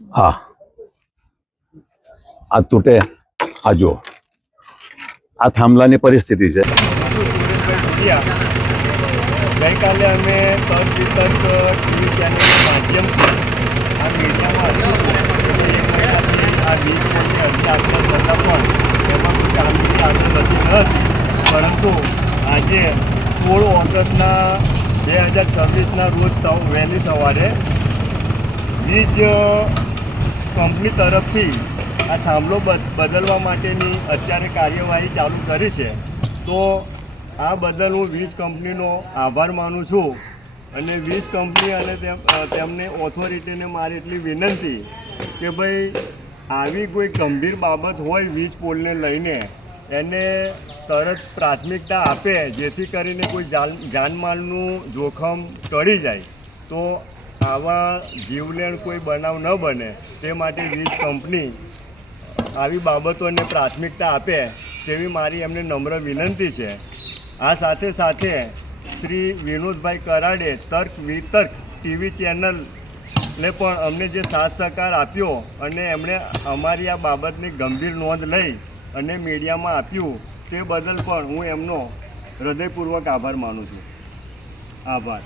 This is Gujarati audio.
હા, આ તૂટે. આ જો આ થાંભલાની પરિસ્થિતિ છે. ગઈકાલે અમે તર્ક વિતર્ક ટીવી ચેનલના માધ્યમથી આ મીડિયામાં આ વીજ પોલની અરજી આપવા છતાં પણ એમાં કોઈ કામગીરી આગળ વધી ન હતી. પરંતુ આજે 16 ઓગસ્ટના 2026ના રોજ વહેલી સવારે વીજ કંપની તરફથી આ થાંભલો બદલવા માટેની અત્યારે કાર્યવાહી ચાલુ કરી છે. તો આ બદલ હું વીજ કંપનીનો આભાર માનું છું. અને વીજ કંપની અને તેમને ઓથોરિટીને મારી એટલી વિનંતી કે ભાઈ આવી કોઈ ગંભીર બાબત હોય વીજ પોલને લઈને એને તરત પ્રાથમિકતા આપે, જેથી કરીને કોઈ જાનમાલનું જોખમ ટળી જાય. તો આવા જીવલેણ કોઈ બનાવ ન બને તે માટે વીજ કંપની આવી બાબતોને પ્રાથમિકતા આપે તેવી મારી એમને નમ્ર વિનંતી છે. આ સાથે સાથે શ્રી વિનોદભાઈ કરાડે તર્ક વિતર્ક ટીવી ચેનલને પણ અમને જે સાથ સહકાર આપ્યો અને એમણે અમારી આ બાબતની ગંભીર નોંધ લઈ અને મીડિયામાં આપ્યું તે બદલ પણ હું એમનો હૃદયપૂર્વક આભાર માનું છું. આભાર.